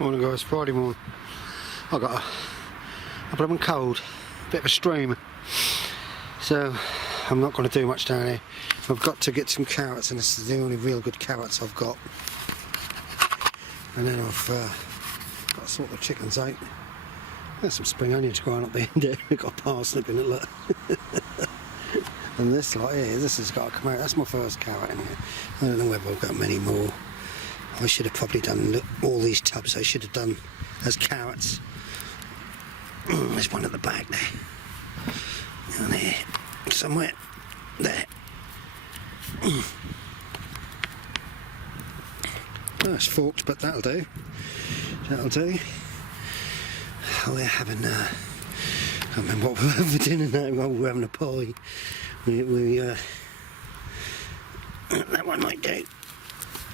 Morning guys, Friday morning. I got a blooming cold, bit of a stream, so I'm not going to do much down here. I've got to get some carrots, and this is the only real good carrots I've got. And then I've got to sort the chickens out. There's some spring onions growing up the end there. We've got parsnip in it, look. And this lot here, this has got to come out. That's my first carrot in here. I don't know whether I've got many more. I should have probably done all these tubs. I should have done as carrots. There's one at the back there. Down there. Somewhere. There. Oh, it's forked, but that'll do. That'll do. We're having, I can't remember what we're having for dinner now. We're having a pie. That one might do.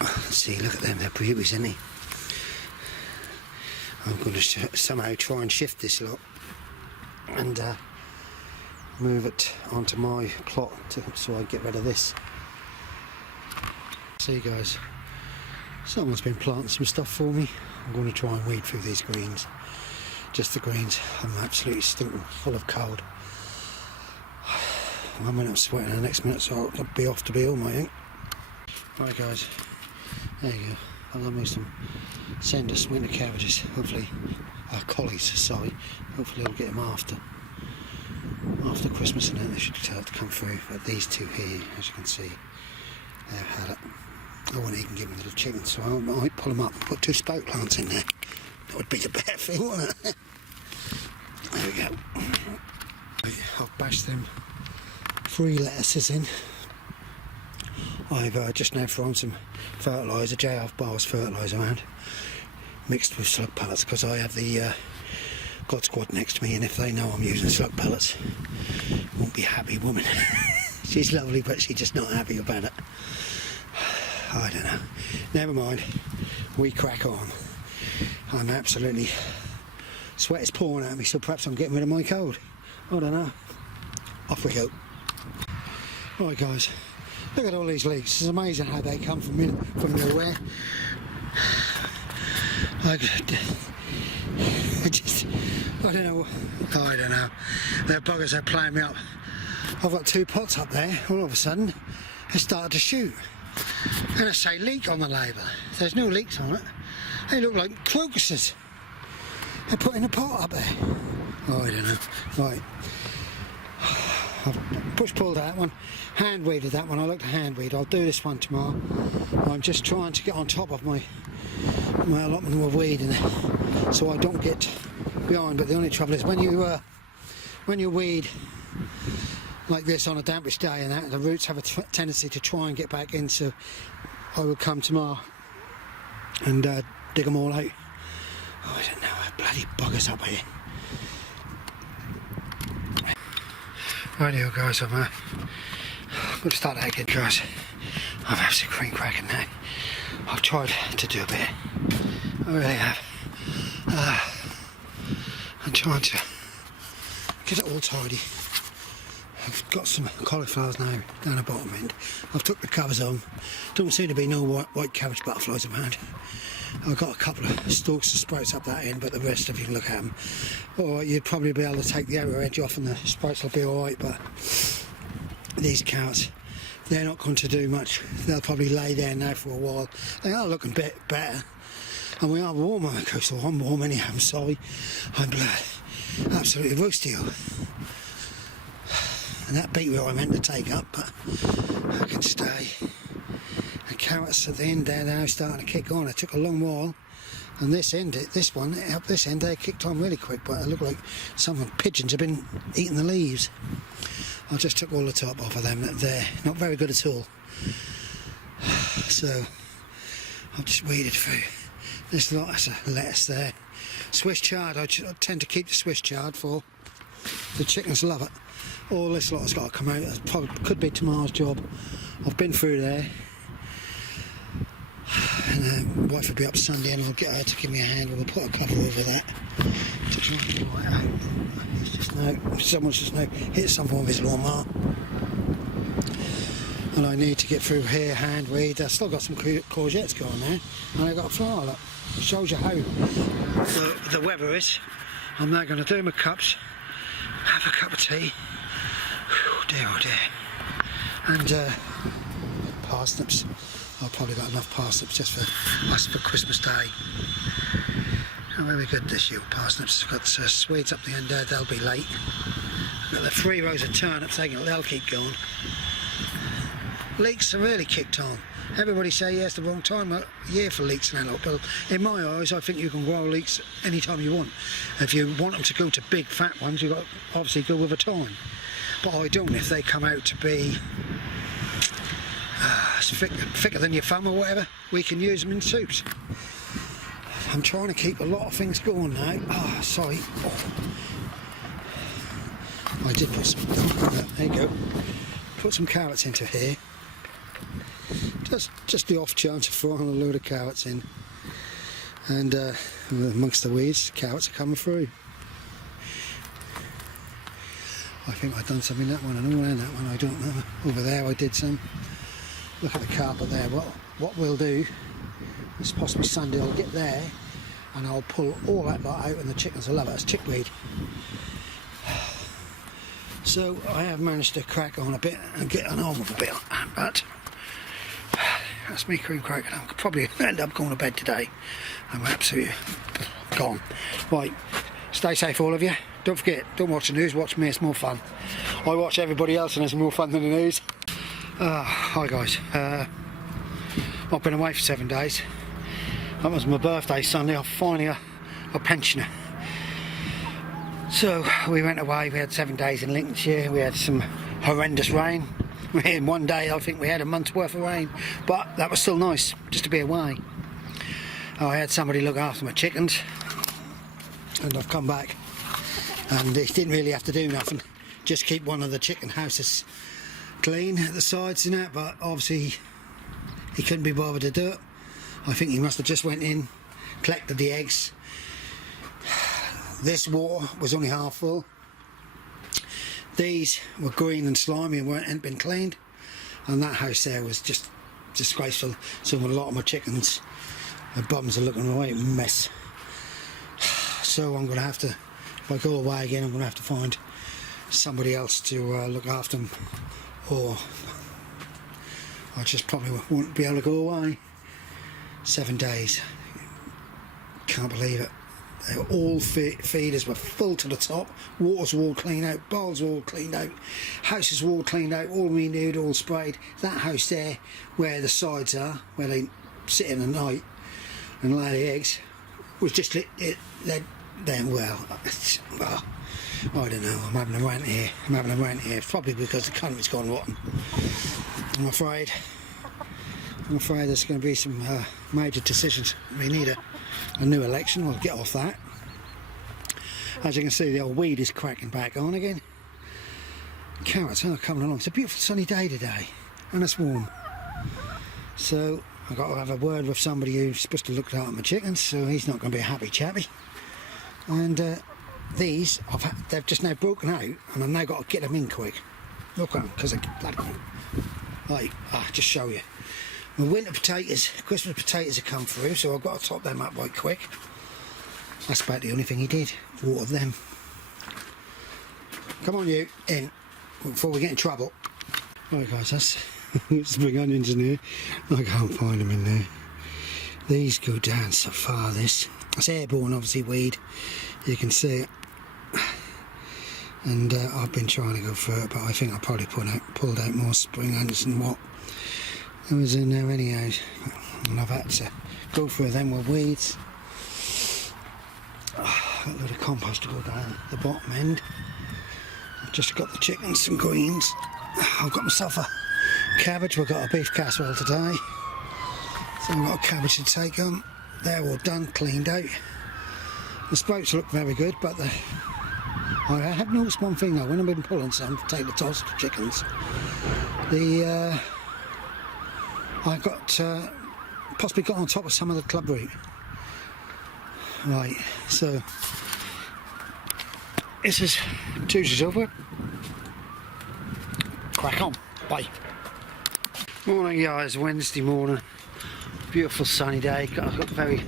Let's see, look at them, they're beauties, isn't they? I'm going to somehow try and shift this lot and move it onto my plot so I get rid of this. See guys, someone's been planting some stuff for me. I'm going to try and weed through these greens. Just the greens. I'm absolutely stinking full of cold. 1 minute I'm sweating, the next minute so I'll be off to be home, I think. Right guys, there you go. I'll have me some Sendus winter cabbages. Hopefully, collies, sorry. Hopefully I'll get them after Christmas, and then they should start to come through. But these two here, as you can see, they've had it. I won't even give them to the chickens, so I might pull them up and put 2 spoke plants in there. That would be the better thing, wouldn't it? There we go. I've bashed them 3 lettuces in. I've just now thrown some fertiliser, JF Bars fertiliser around, mixed with slug pellets, because I have the God Squad next to me, and if they know I'm using slug pellets, won't be a happy woman. She's lovely, but she's just not happy about it. I don't know. Never mind. We crack on. I'm absolutely... sweat is pouring at me, so perhaps I'm getting rid of my cold. I don't know. Off we go. Right guys, look at all these leeks. It's amazing how they come from nowhere. I don't know. They're buggers are playing me up. I've got 2 pots up there. All of a sudden, they started to shoot. And I say leek on the label. There's no leeks on it. They look like crocuses. They're putting a pot up there. Oh, I don't know. Right. I've pulled that one, hand weeded that one. I like to hand weed. I'll do this one tomorrow. I'm just trying to get on top of my allotment of weeding so I don't get behind. But the only trouble is when you weed like this on a dampish day and that, the roots have a tendency to try and get back in. So I will come tomorrow and dig them all out. Oh, I don't know, bloody buggers up here. Rightio guys, I'm going to start that again guys. I've absolutely cream cracking now. I've tried to do a bit. I really have. I'm trying to get it all tidy. I've got some cauliflowers now down the bottom end. I've took the covers on. Don't seem to be no white cabbage butterflies around. I've got a couple of stalks of sprouts up that end, but the rest, if you can look at them, or you'd probably be able to take the outer edge off and the sprouts will be alright. But these carrots, they're not going to do much. They'll probably lay there now for a while. They are looking a bit better, and we are warm on the coast, so I'm warm anyhow. I'm sorry, I'm absolutely roasty. And that beetroot I meant to take up, but I can stay. The carrots at the end there, they're now starting to kick on. It took a long while, and this one up this end, they kicked on really quick, but it looked like some pigeons have been eating the leaves. I just took all the top off of them. They're not very good at all. So I've just weeded through. There's lots of lettuce there. Swiss chard, I tend to keep the Swiss chard for the chickens love it. All this lot has got to come out. It probably could be tomorrow's job. I've been through there. And wife will be up Sunday, and I'll get her to give me a hand. We'll put a cover over that to try and get it right out. Someone's just now hit someone with his lawnmower. and I need to get through here, hand weed. I've still got some courgettes going there, and I've got a flower up. shows you how the weather is. I'm now going to do my cups, have a cup of tea. Whew, dear oh dear. And parsnips. I've probably got enough parsnips just for us for Christmas Day. Oh, very good this year, parsnips. I've got Swedes up the end there, they'll be late. I've got the 3 rows of turnips, they'll keep going. Leeks are really kicked on. Everybody say yes, the wrong time of year for leeks now, but in my eyes I think you can grow leeks any time you want. If you want them to go to big fat ones, you've got to obviously go with a time. But I don't if they come out to be thicker than your thumb or whatever. We can use them in soups. I'm trying to keep a lot of things going now. Oh, sorry. Oh. I did put some, there you go. Put some carrots into here. Just the off chance of throwing a load of carrots in. And amongst the weeds, carrots are coming through. I think I've done some in that one and all in that one, I don't know. Over there I did some. Look at the carpet there. What we'll do is possibly Sunday I'll get there and I'll pull all that lot out and the chickens will love it. It's chickweed. So I have managed to crack on a bit and get on with a bit, but that's me cream cracking. I'll probably end up going to bed today. I'm absolutely gone. Right, stay safe all of you. Don't forget, don't watch the news, watch me, it's more fun. I watch everybody else and it's more fun than the news. Hi guys, I've been away for 7 days. That was my birthday Sunday. I'm finally a pensioner. So we went away, we had 7 days in Lincolnshire, we had some horrendous rain. In one day I think we had a month's worth of rain, but that was still nice, just to be away. I had somebody look after my chickens, and I've come back, and he didn't really have to do nothing, just keep one of the chicken houses clean at the sides and that, but obviously he couldn't be bothered to do it. I think he must have just went in, collected the eggs. This water was only half full. These were green and slimy and hadn't been cleaned, and that house there was just disgraceful. So a lot of my chickens, their bums are looking right a mess. So I'm going to have to, if I go away again, I'm going to have to find somebody else to look after them, or I just probably won't be able to go away. 7 days, can't believe it. They were all feeders were full to the top, waters were all cleaned out, bowls were all cleaned out, houses were all cleaned out, all renewed, all sprayed. That house there, where the sides are, where they sit in at night and lay the eggs, was just well, I don't know, I'm having a rant here. It's probably because the country's gone rotten. I'm afraid there's going to be some major decisions. We need a new election. We'll get off that. As you can see, the old weed is cracking back on again. Carrots are coming along. It's a beautiful sunny day today, and it's warm. So I've got to have a word with somebody who's supposed to look after my chickens, so he's not going to be a happy chappy. And these, they've just now broken out, and I've now got to get them in quick. Look at them, because I'll just show you. My winter potatoes, Christmas potatoes have come through, so I've got to top them up right quick. That's about the only thing he did, water them. Come on you, in, before we get in trouble. Right guys, that's spring onions in here. I can't find them in there. These go down so far, this. It's airborne, obviously, weed. You can see it. And I've been trying to go through it, but I think I probably pulled out more spring onions than what I was in there anyhow, and I've had to go through them with weeds. Got a load of compost to go down the bottom end. I've just got the chickens some greens. I've got myself a cabbage. We've got a beef casserole today, so I've got a cabbage to take on. They're all done, cleaned out. The sprouts look very good, but I have noticed one thing though, when I've been pulling some to take the toss to chickens, I got possibly got on top of some of the club root. Right, so this is Tuesday's over. Crack on, bye. Morning guys, Wednesday morning. Beautiful sunny day. I've got very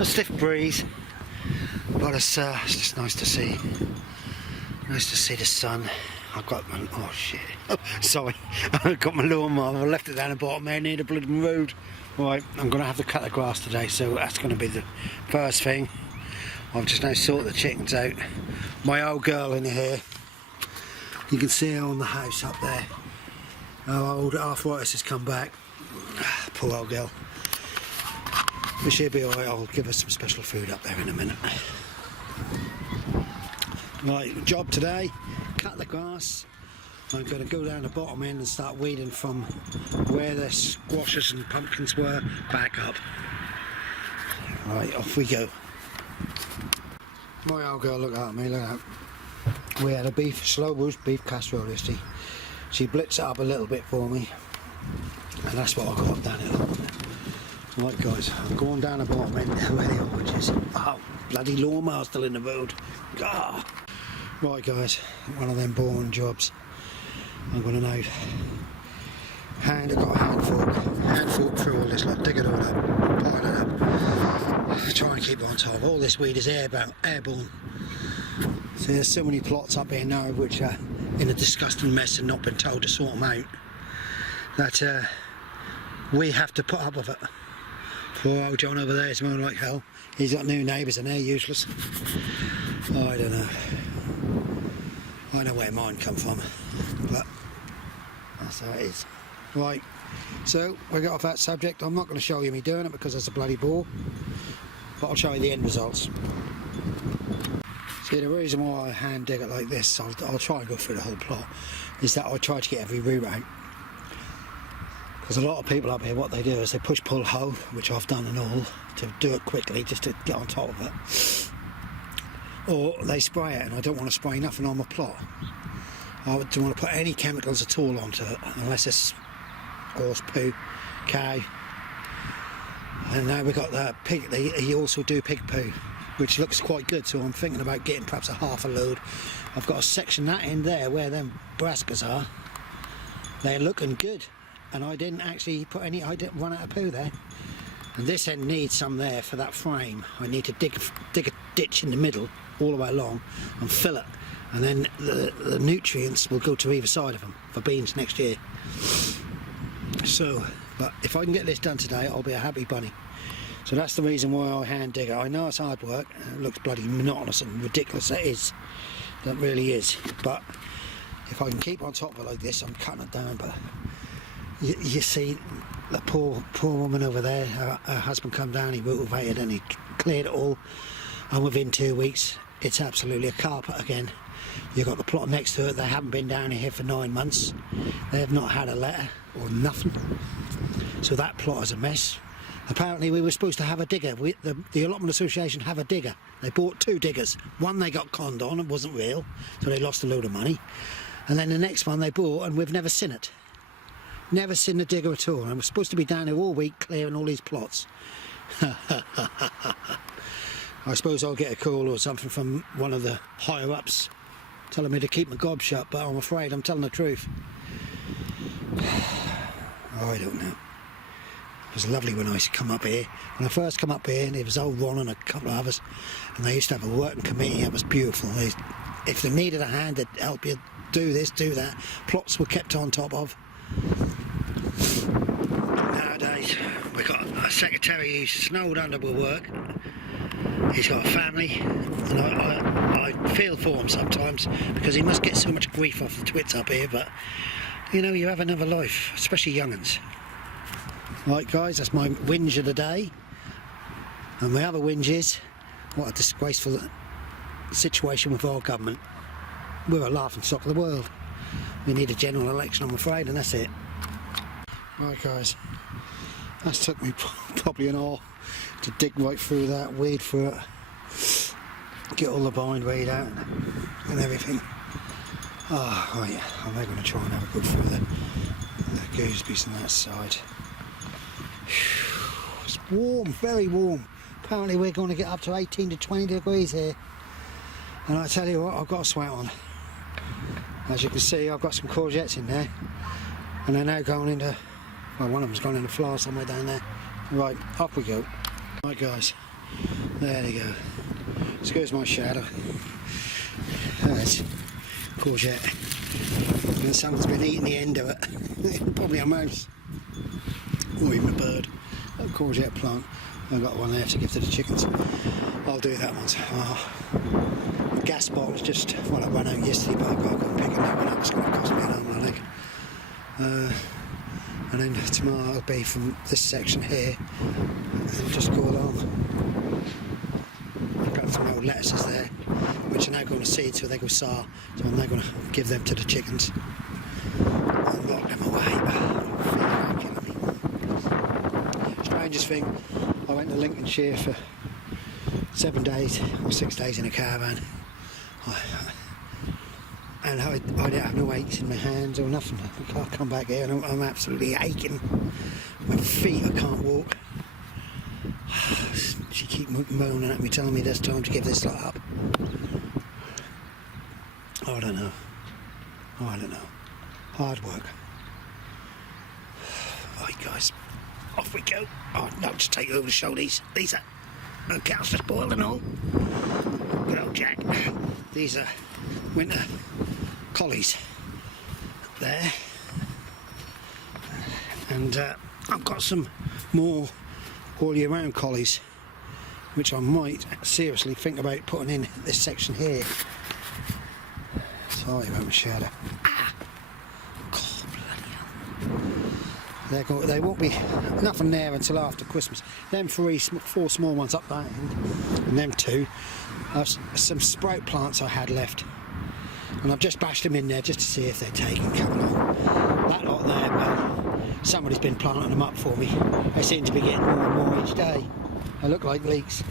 A stiff breeze, but it's just nice to see. Nice to see the sun. I've got my, oh shit, oh, sorry, I've got my lawnmower, I left it down the bottom there near the bloody road. Right, I'm going to have to cut the grass today, so that's going to be the first thing. I've just now sorted the chickens out. My old girl in here, you can see her on the house up there. Our old arthritis has come back. Poor old girl. But she'll be alright, I'll give her some special food up there in a minute. Right, job today, cut the grass. I'm going to go down the bottom end and start weeding from where the squashes and pumpkins were back up. Right, off we go. My old girl, look at me, look at that. We had a beef, slow roast beef casserole yesterday. She blitzed it up a little bit for me, and that's what I got down here. Right guys, I'm going down the bottom end where the orange is. Oh, bloody lawnmower still in the road. Ah. Right guys, one of them boring jobs. I'm going to now I've got a hand fork through all this lot, dig it all up, pile it up, try and keep it on top. All this weed is airborne. So there's so many plots up here now which are in a disgusting mess and not been told to sort them out, that we have to put up with it. Poor old John over there is smelling like hell. He's got new neighbours and they're useless. Oh, I don't know. I know where mine come from, but that's how it is. Right, so we got off that subject. I'm not going to show you me doing it because it's a bloody bore, but I'll show you the end results. See, the reason why I hand dig it like this, I'll try and go through the whole plot, is that I try to get every root out. Because a lot of people up here, what they do is they push pull hoe, which I've done and all, to do it quickly, just to get on top of it. Or they spray it, and I don't want to spray nothing on my plot. I don't want to put any chemicals at all onto it, unless it's horse poo, cow. And now we've got the pig, they also do pig poo, which looks quite good, so I'm thinking about getting perhaps a half a load. I've got a section that in there where them brassicas are. They're looking good, and I didn't actually put any, I didn't run out of poo there. And this end needs some there for that frame. I need to dig a ditch in the middle, all the way along, and fill it. And then the nutrients will go to either side of them for beans next year. So, but if I can get this done today, I'll be a happy bunny. So that's the reason why I hand dig it. I know it's hard work, it looks bloody monotonous and ridiculous, it is. That really is. But if I can keep on top of it like this, I'm cutting it down. But you see, the poor woman over there, her husband come down, he motivated and he cleared it all. And within 2 weeks, it's absolutely a carpet again. You've got the plot next to it, they haven't been down here for 9 months. They have not had a letter or nothing. So that plot is a mess. Apparently we were supposed to have a digger. The Allotment Association have a digger. They bought 2 diggers. One they got conned on, it wasn't real, so they lost a load of money. And then the next one they bought and we've never seen it. Never seen the digger at all. And we're supposed to be down here all week clearing all these plots. I suppose I'll get a call or something from one of the higher ups telling me to keep my gob shut, but I'm afraid I'm telling the truth. I don't know. It was lovely when I used to come up here. When I first come up here, and it was old Ron and a couple of others, and they used to have a working committee. It was beautiful. If they needed a hand to help you do this, do that, plots were kept on top of. Nowadays, we've got a secretary who's snowed under with work. He's got a family, and I feel for him sometimes because he must get so much grief off the twits up here, but you know, you have another life, especially young'uns. Right guys, that's my whinge of the day. And my other whinge is, what a disgraceful situation with our government. We're a laughing stock of the world. We need a general election, I'm afraid, and that's it. Right guys, that's took me probably an hour to dig right through that, weed through it, get all the bindweed out and everything. Oh, right, I'm now going to try and have a good through the gooseberries on that side. It's warm, very warm. Apparently we're going to get up to 18 to 20 degrees here. And I tell you what, I've got a sweat on. As you can see, I've got some courgettes in there. And they're now going into, well, one of them's gone into flower somewhere down there. Right, up we go. Right guys, There you go. Excuse my shadow. There's courgette. And someone's been eating the end of it. Probably a mouse. Or even a bird. A courgette plant. I've got one there to give to the chickens. I'll do that once. The gas bottle's just, well, I ran out yesterday, but I've got to go and pick another one up. It's going to cost me an arm and a leg. And then tomorrow I'll be from this section here and just go along. I've got some old lettuces there, which are now going to seed, so they go sour. So I'm now going to give them to the chickens and lock them away. Strangest thing, I went to Lincolnshire for 7 days or 6 days in a caravan, and I didn't have no aches in my hands or nothing. I can't come back here and I'm absolutely aching. My feet, I can't walk. She keep moaning at me, telling me there's time to give this lot up. I don't know. Hard work. Right guys, off we go. Oh no, just take over the show. These are the cows just boiled and all. Good old Jack. These are winter collies there, and I've got some more all year round collies which I might seriously think about putting in this section here. Sorry about my shadow. They won't be nothing there until after Christmas. Them 4 small ones up that end, and them 2 are some sprout plants I had left, and I've just bashed them in there just to see if they're taking. Come along. That lot there, well, somebody's been planting them up for me. They seem to be getting more and more each day. They look like leeks.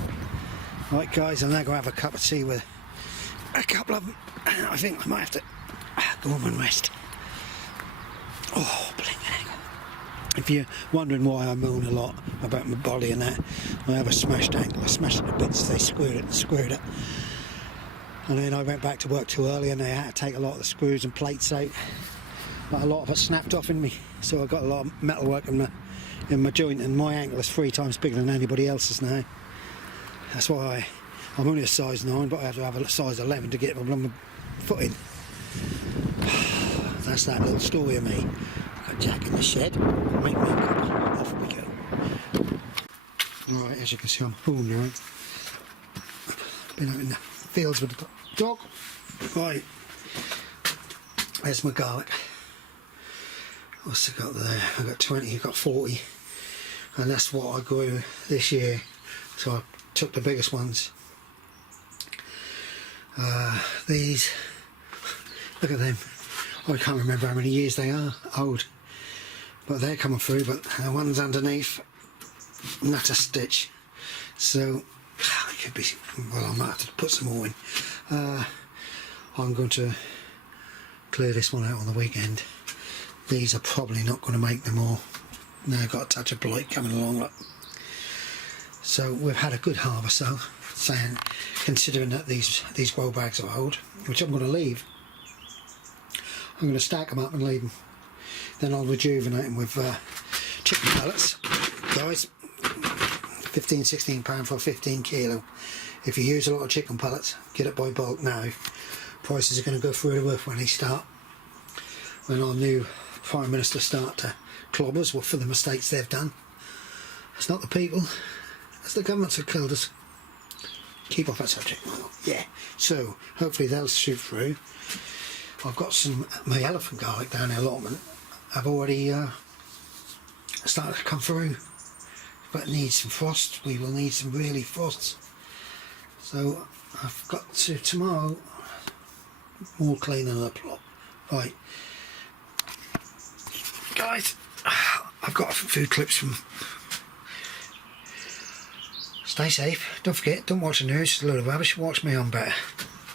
Right guys, I'm now going to have a cup of tea with a couple of them. I think I might have to go home and rest. Oh, bling. If you're wondering why I moan a lot about my body and that, I have a smashed ankle. I smashed it to bits, they screwed it. And then I went back to work too early and they had to take a lot of the screws and plates out. But a lot of it snapped off in me, so I've got a lot of metal work in my joint, and my ankle is 3 times bigger than anybody else's now. That's why I'm only a size 9, but I have to have a size 11 to get my foot in. That's that little story of me. Got Jack in the shed, make me a cup, off we go. Right, as you can see I'm home now. Been out in the fields with the dog. Right, there's my garlic. What's I got there? I got 20, I got 40, and that's what I grew this year. So I took the biggest ones. These, look at them. I can't remember how many years they are old, but they're coming through. But the ones underneath, not a stitch. So it could be. Well, I might have to put some more in. I'm going to clear this one out on the weekend. These are probably not going to make them all. Now I've got a touch of blight coming along. Look. So we've had a good harvest though, saying, considering that these grow bags are old, which I'm going to leave. I'm going to stack them up and leave them. Then I'll rejuvenate them with chicken pellets. Guys, £15–16 for 15 kilo. If you use a lot of chicken pellets, get it by bulk now. Prices are going to go through the roof when they start. When our new Prime Minister start to clobber us for the mistakes they've done. It's not the people, it's the governments who killed us. Keep off that subject. Yeah, so hopefully they'll shoot through. I've got some my elephant garlic down the allotment. I've already started to come through, but it needs some frost. We will need some really frosts. So I've got to tomorrow more cleaner than a plot. Right, guys, I've got some food clips from. Stay safe. Don't forget, don't watch the news. It's a load of rubbish. Watch me on better.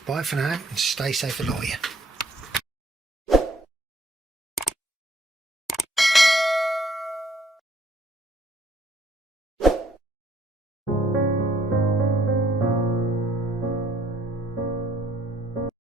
Bye for now, and stay safe, a lot of you.